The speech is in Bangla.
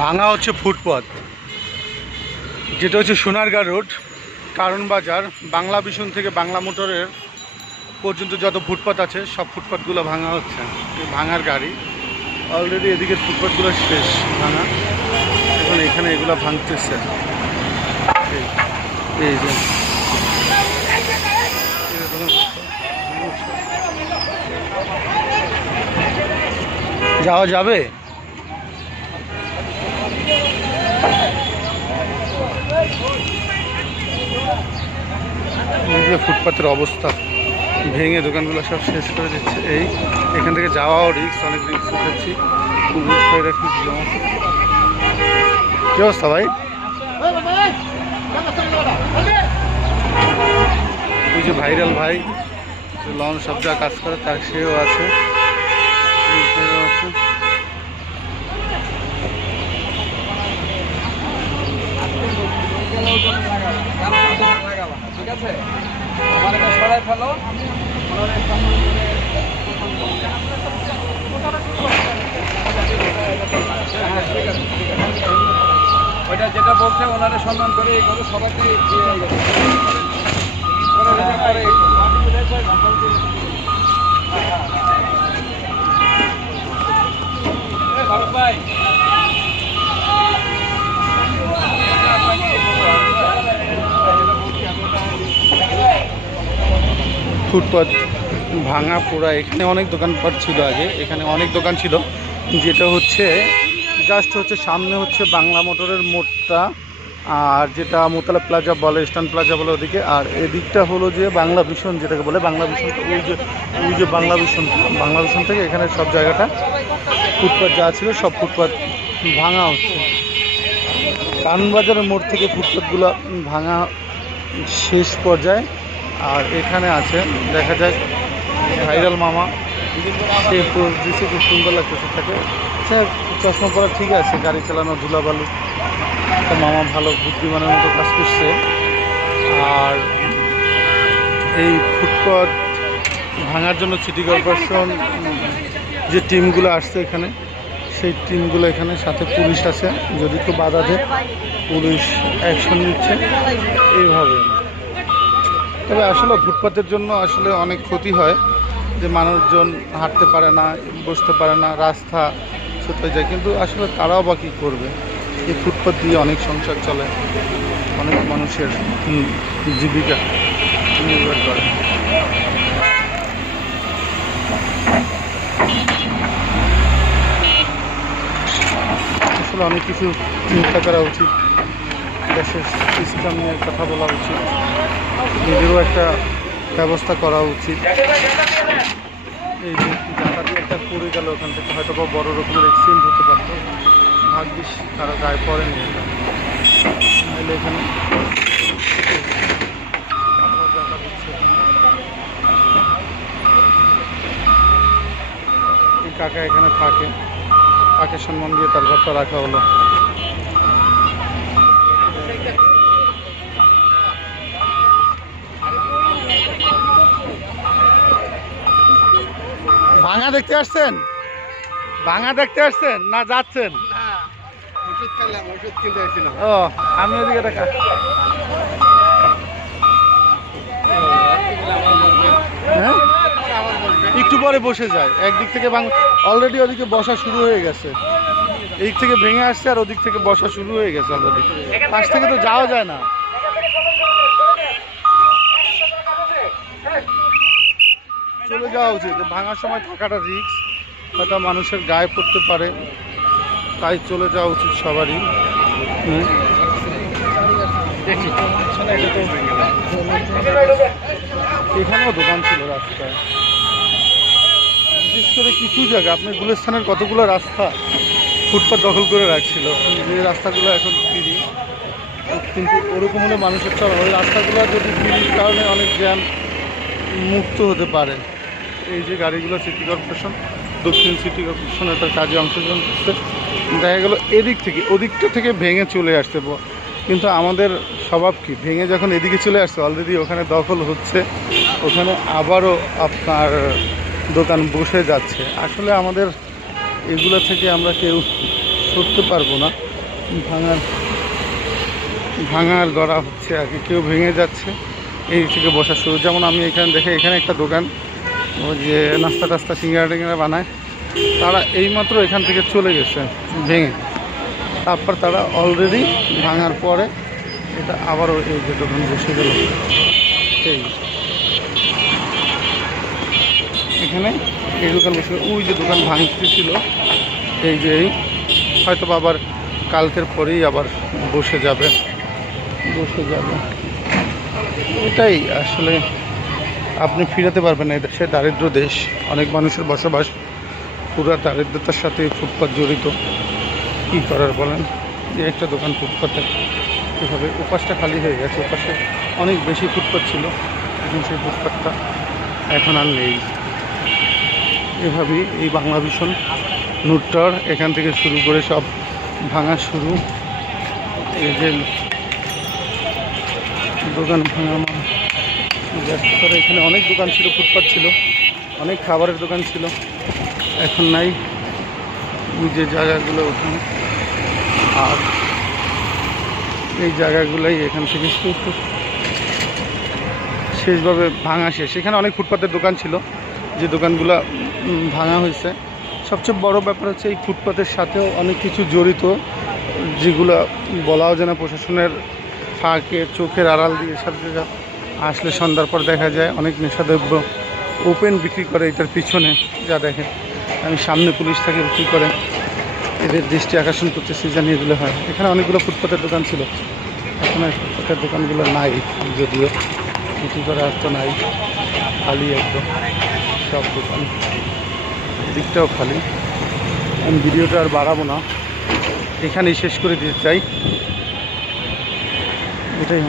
ভাঙা হচ্ছে ফুটপাত, যেটা হচ্ছে সোনারগাঁ রোড, কারণ বাজার, বাংলা ভিশন থেকে বাংলা মোটরের পর্যন্ত যত ফুটপাত আছে সব ফুটপাতগুলো ভাঙা হচ্ছে। ভাঙার গাড়ি অলরেডি এদিকে ফুটপাতগুলো শেষ ভাঙা, এখন এখানে এগুলো ভাঙতেছে। এই যে যাওয়া যাবে। এই যে ফুটপাতের অবস্থা ভেঙে দোকানগুলো সব শেষ করে দিচ্ছে। এই এখান থেকে যাওয়াও রিক্স, অনেক রিক্স উঠেছি। কি অবস্থা ভাই? ওই যে ভাইরাল ভাই লঞ্চ সব যা কাজ করে তার সেও আছে। ঠিক আছে, আমার এটা সরাই ফেলো। ওইটা যেটা বলছে ওনারা সম্মান করে এই করে সবাইকে ভাই ফুটপাত ভাঙা পোড়া। এখানে অনেক দোকানপাট ছিল আগে, এখানে অনেক দোকান ছিল, যেটা হচ্ছে জাস্ট হচ্ছে সামনে হচ্ছে বাংলা মোটরের মোড়টা, আর যেটা মোতালা প্লাজা বলে, ইস্টার্ন প্লাজা বলে ওদিকে, আর এদিকটা হলো যে বাংলা ভিশন যেটাকে বলে। বাংলা ভিশন ওই যে বাংলা ভিশন থেকে এখানে সব জায়গাটা ফুটপাত যা ছিল সব ফুটপাত ভাঙা হচ্ছে। কারণবাজারের মোড় থেকে ফুটপাতগুলো ভাঙা শেষ পর্যায়ে। আর এখানে আছে দেখা যায় ভাইরাল মামা, সে পোজ দিচ্ছে, খুব সুন্দর লাগতেছে থাকে। সে চশমা পরা ঠিক আছে, গাড়ি চালানো ধুলাবালু, তো মামা ভালো বুদ্ধিমানের মতো কাজ করছে। আর এই ফুটপাত ভাঙার জন্য সিটি কর্পোরেশন যে টিমগুলো আসছে এখানে, সেই টিমগুলো এখানে সাথে পুলিশ আছে, যদি কেউ বাধা দেয় পুলিশ অ্যাকশন নিচ্ছে এইভাবে। তবে আসলে ফুটপাতের জন্য আসলে অনেক ক্ষতি হয়, যে মানুষজন হাঁটতে পারে না, বসতে পারে না, রাস্তা ছোট হয়ে যায়। কিন্তু আসলে তারাও বা কী করবে? এই ফুটপাত দিয়ে অনেক সংসার চলে, অনেক মানুষের জীবিকা নির্ভর করে। আসলে অনেক কিছু চিন্তা করা উচিত, দেশের সিস্টেম নিয়ে কথা বলা উচিত, নিজেরও একটা ব্যবস্থা করা উচিত। এই যে জায়গা দিয়ে একটা পড়ে গেল, ওখান থেকে হয়তো বা বড় রকমের অ্যাক্সিডেন্ট হতে পারত, ভাগ্যিস তারা গায়ে পড়েনি। নাহলে এখানে এই কাকা এখানে থাকে, তাকে সম্মান দিয়ে তার ঘরটা রাখা হলো। ভাঙা দেখতে আসছেন? ভাঙা দেখতে আসছেন না যাচ্ছেন? ও আমি ওদিকে দেখা হ্যাঁ একটু পরে বসে যায়। একদিক থেকে অলরেডি ওদিকে বসা শুরু হয়ে গেছে, এদিক থেকে ভেঙে আসছে আর ওদিক থেকে বসা শুরু হয়ে গেছে অলরেডি। পাশ থেকে তো যাওয়া যায় না। চলে যাওয়া উচিত, ভাঙার সময় থাকাটা রিস্ক, হয়তো মানুষের গায়ে পড়তে পারে, তাই চলে যাওয়া উচিত সবারই। এখানেও দোকান ছিল রাস্তায়, বিশেষ করে কিছু জায়গা আপনার গুলিস্তানের কতগুলো রাস্তা ফুটপাত দখল করে রাখছিল, যে রাস্তাগুলো এখন ফ্রি। কিন্তু ওরকম হলে মানুষের চল, ওই রাস্তাগুলো যদি ফ্রির কারণে অনেক জ্যাম মুক্ত হতে পারে। এই যে গাড়িগুলো সিটি কর্পোরেশন, দক্ষিণ সিটি কর্পোরেশনের তার কাজে অংশগ্রহণ করতে, দেখা গেলো এদিক থেকে ওদিকটা থেকে ভেঙে চলে আসতে। কিন্তু আমাদের স্বভাব কি, ভেঙে যখন এদিকে চলে আসছে অলরেডি ওখানে দখল হচ্ছে, ওখানে আবারও আপনার দোকান বসে যাচ্ছে। আসলে আমাদের এগুলো থেকে আমরা কেউ সরতে পারবো না, ভাঙার গড়া হচ্ছে আর কি, কেউ ভেঙে যাচ্ছে এই থেকে বসা শুরু। যেমন আমি এখানে দেখে, এখানে একটা দোকান, ওই যে নাস্তা টাস্তা সিঙ্গারা টিঙ্গারা বানায়, তারা এইমাত্র এখান থেকে চলে গেছে ভেঙে। তারপর তারা অলরেডি ভাঙার পরে এটা আবারও এই যে দোকান বসে গেল। এই এখানে এই দোকান বসে, ওই যে দোকান ভাঙতেছিল, এই যে এই হয়তো আবার কালকের পরেই আবার বসে যাবে। এটাই আসলে আপনি ফিরাতে পারবেন না, সে দারিদ্র দেশ, অনেক মানুষের বসবাস, পুরো দারিদ্রতার সাথে ফুটপাত জড়িত। কী করার বলেন, যে একটা দোকান ফুটপাতে এভাবে, ওপাশটা খালি হয়ে গেছে, ওপাশে অনেক বেশি ফুটপাত ছিল, এখন সেই ফুটপাতটা এখন আর নেই। এভাবেই এই বাংলা ভিশন নুট্টার এখান থেকে শুরু করে সব ভাঙা শুরু। এই যে দোকান ভাঙা ব্যস্ততার, এখানে অনেক দোকান ছিল, ফুটপাত ছিল, অনেক খাবারের দোকান ছিল, এখন নাই। ওই যে জায়গাগুলো ওখানে, আর এই জায়গাগুলোই এখান থেকে শেষভাবে ভাঙা শেষ। এখানে অনেক ফুটপাতের দোকান ছিল, যে দোকানগুলো ভাঙা হয়েছে। সবচেয়ে বড় ব্যাপার হচ্ছে এই ফুটপাতের সাথেও অনেক কিছু জড়িত, যেগুলো বলাও যায় না। প্রশাসনের ফাঁকে, চোখের আড়াল দিয়ে সব জায়গা আসলে সন্ধ্যার পর দেখা যায় অনেক নেশাদ্রব্য ওপেন বিক্রি করে এটার পিছনে, যা দেখে। আমি সামনে পুলিশ থাকে বিক্রি করে, এদের দৃষ্টি আকর্ষণ করতেছি জানি এগুলো হয়। এখানে অনেকগুলো ফুটপাতের দোকান ছিল, এখন আর ফুটপাতের দোকানগুলো নাই, যদিও বিক্রি করা আর তো নাই, খালি একদম সব দোকান, দিকটাও খালি। আমি ভিডিওটা আর বাড়াবো না, এখানেই শেষ করে দিতে চাই। এটাই